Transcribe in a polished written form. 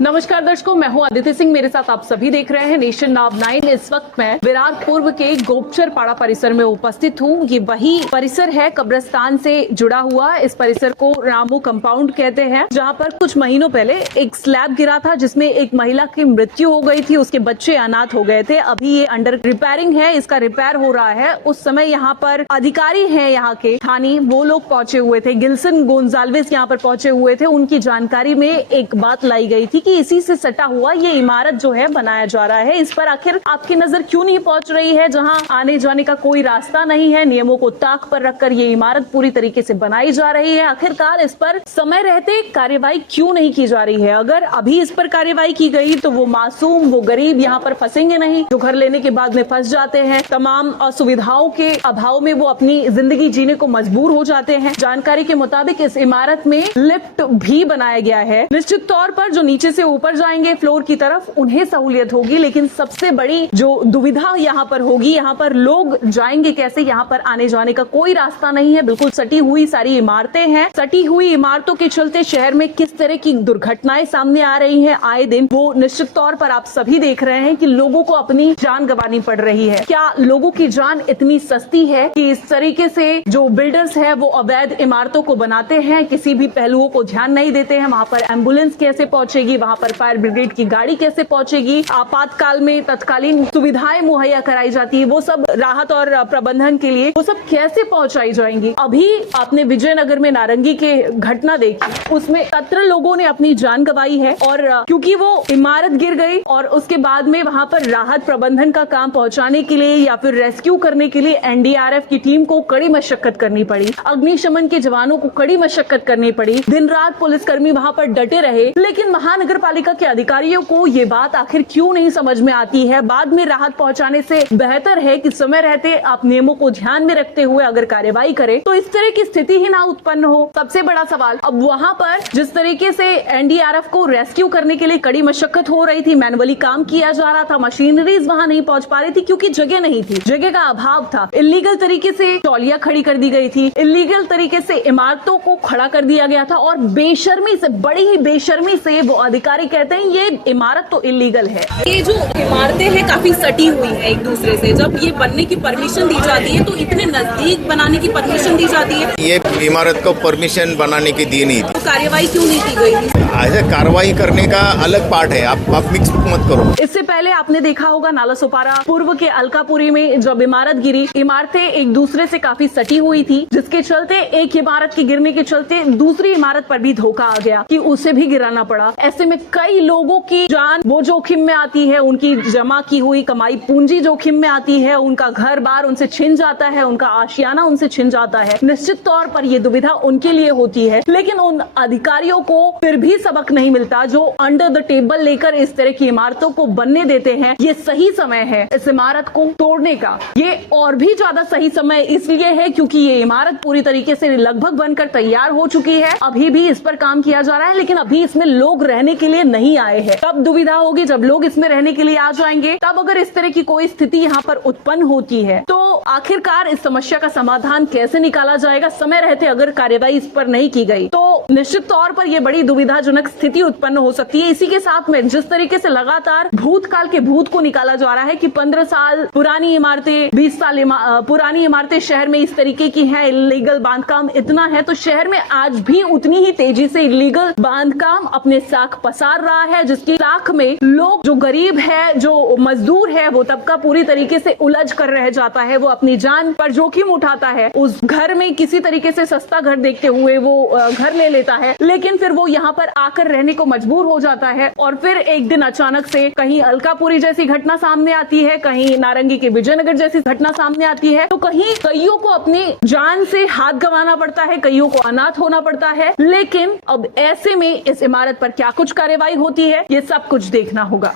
नमस्कार दर्शकों, मैं हूं आदित्य सिंह। मेरे साथ आप सभी देख रहे हैं नेशन नाव 9। इस वक्त मैं विरार पूर्व के गोपचर पाड़ा परिसर में उपस्थित हूं। ये वही परिसर है कब्रिस्तान से जुड़ा हुआ। इस परिसर को रामू कंपाउंड कहते हैं, जहां पर कुछ महीनों पहले एक स्लैब गिरा था जिसमें एक महिला की मृत्यु हो गई थी। उसके बच्चे अनाथ हो गए थे। अभी ये अंडर रिपेयरिंग है, इसका रिपेयर हो रहा है। उस समय यहाँ पर अधिकारी है यहाँ के स्थानीय, वो लोग पहुंचे हुए थे। गिल्सन गोंजाल्विस यहाँ पर पहुंचे हुए थे। उनकी जानकारी में एक बात लाई गई थी कि इसी से सटा हुआ ये इमारत जो है बनाया जा रहा है। इस पर आखिर आपकी नजर क्यों नहीं पहुंच रही है, जहां आने जाने का कोई रास्ता नहीं है। नियमों को ताक पर रखकर ये इमारत पूरी तरीके से बनाई जा रही है। आखिरकार इस पर समय रहते कार्यवाही क्यों नहीं की जा रही है? अगर अभी इस पर कार्यवाही की गई तो वो मासूम, वो गरीब यहाँ पर फंसेंगे नहीं, जो घर लेने के बाद में फंस जाते हैं। तमाम असुविधाओं के अभाव में वो अपनी जिंदगी जीने को मजबूर हो जाते हैं। जानकारी के मुताबिक इस इमारत में लिफ्ट भी बनाया गया है। निश्चित तौर पर जो नीचे से ऊपर जाएंगे फ्लोर की तरफ, उन्हें सहूलियत होगी, लेकिन सबसे बड़ी जो दुविधा यहाँ पर होगी, यहाँ पर लोग जाएंगे कैसे? यहाँ पर आने जाने का कोई रास्ता नहीं है। बिल्कुल सटी हुई सारी इमारतें हैं। सटी हुई इमारतों के चलते शहर में किस तरह की दुर्घटनाएं सामने आ रही हैं आए दिन, वो निश्चित तौर पर आप सभी देख रहे हैं कि लोगों को अपनी जान गंवानी पड़ रही है। क्या लोगों की जान इतनी सस्ती है कि इस तरीके से जो बिल्डर्स है वो अवैध इमारतों को बनाते हैं, किसी भी पहलुओं को ध्यान नहीं देते हैं? वहां पर एम्बुलेंस कैसे पहुंचेगी? वहां पर फायर ब्रिगेड की गाड़ी कैसे पहुंचेगी? आपातकाल में तत्कालीन सुविधाएं मुहैया कराई जाती है, वो सब राहत और प्रबंधन के लिए वो सब कैसे पहुंचाई जाएंगी? अभी आपने विजयनगर में नारंगी के घटना देखी, उसमें 17 लोगों ने अपनी जान गंवाई है। और क्योंकि वो इमारत गिर गई और उसके बाद में वहां पर राहत प्रबंधन का काम पहुंचाने के लिए या फिर रेस्क्यू करने के लिए एनडीआरएफ की टीम को कड़ी मशक्कत करनी पड़ी, अग्निशमन के जवानों को कड़ी मशक्कत करनी पड़ी, दिन रात पुलिसकर्मी वहां पर डटे रहे। लेकिन महानगर पालिका के अधिकारियों को ये बात आखिर क्यों नहीं समझ में आती है? बाद में राहत पहुंचाने से बेहतर है कि समय रहते आप नियमों को ध्यान में रखते हुए अगर कार्रवाई करें तो इस तरह की स्थिति ही ना उत्पन्न हो। सबसे बड़ा सवाल, अब वहां पर जिस तरीके से एनडीआरएफ को रेस्क्यू करने के लिए कड़ी मशक्कत हो रही थी, मैनुअली काम किया जा रहा था, मशीनरीज वहां नहीं पहुंच पा रही थी क्योंकि जगह नहीं थी, जगह का अभाव था। इलीगल तरीके से ट्रॉलियां खड़ी कर दी गई थी, इलीगल तरीके से इमारतों को खड़ा कर दिया गया था और बेशर्मी से, बड़ी ही बेशर्मी से वो अधिकारी कहते हैं ये इमारत तो इलीगल है। ये जो इमारतें हैं काफी सटी हुई है एक दूसरे से। जब ये बनने की परमिशन दी जाती है तो इतने नजदीक बनाने की परमिशन दी जाती है। ये इमारत को परमिशन बनाने की दी नहीं थी, तो कार्यवाही क्यों नहीं की गई? ऐसे कार्रवाई करने का अलग पार्ट है, आप मिक्स मत करो। इससे पहले आपने देखा होगा नालासोपारा पूर्व के अलकापुरी में जब इमारत गिरी, इमारतें एक दूसरे से काफी सटी हुई थी, जिसके चलते एक इमारत के गिरने के चलते दूसरी इमारत पर भी धोखा आ गया कि उसे भी गिराना पड़ा। ऐसे में कई लोगों की जान वो जोखिम में आती है, उनकी जमा की हुई कमाई पूंजी जोखिम में आती है, उनका घर बार उनसे छिन जाता है, उनका आशियाना उनसे छिन जाता है। निश्चित तौर पर यह दुविधा उनके लिए होती है, लेकिन उन अधिकारियों को फिर भी सबक नहीं मिलता जो अंडर द टेबल लेकर इस तरह की इमारतों को बनने देते हैं। ये सही समय है इस इमारत को तोड़ने का। ये और भी ज्यादा सही समय इसलिए है क्योंकि ये इमारत पूरी तरीके से लगभग बनकर तैयार हो चुकी है। अभी भी इस पर काम किया जा रहा है, लेकिन अभी इसमें लोग रहने के लिए नहीं आए हैं। तब दुविधा होगी जब लोग इसमें रहने के लिए आ जाएंगे। तब अगर इस तरह की कोई स्थिति यहाँ पर उत्पन्न होती है तो आखिरकार इस समस्या का समाधान कैसे निकाला जाएगा? समय रहते अगर कार्यवाही इस पर नहीं की गई तो निश्चित तौर पर यह बड़ी दुविधाजनक स्थिति उत्पन्न हो सकती है। इसी के साथ में जिस तरीके से लगातार भूतकाल के भूत को निकाला जा रहा है कि 15 साल पुरानी इमारतें, 20 साल पुरानी इमारतें शहर में इस तरीके की हैं, इलीगल बांधकाम इतना है, तो शहर में आज भी उतनी ही तेजी से इलीगल बांधकाम अपने साख पसार रहा है, जिसकी साख में लोग, जो गरीब है, जो मजदूर है, वो तबका पूरी तरीके से उलझ कर रह जाता है। वो अपनी जान पर जोखिम उठाता है। उस घर में किसी तरीके से सस्ता घर देखते हुए वो घर ले लेता है, लेकिन फिर वो यहाँ पर आकर रहने को मजबूर हो जाता है। और फिर एक दिन अचानक से कहीं अलकापुरी जैसी घटना सामने आती है, कहीं नारंगी के विजयनगर जैसी घटना सामने आती है, तो कहीं कईयों को अपनी जान से हाथ गंवाना पड़ता है, कईयों को अनाथ होना पड़ता है। लेकिन अब ऐसे में इस इमारत पर क्या कुछ कार्यवाही होती है, ये सब कुछ देखना होगा।